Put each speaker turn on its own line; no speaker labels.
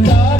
and I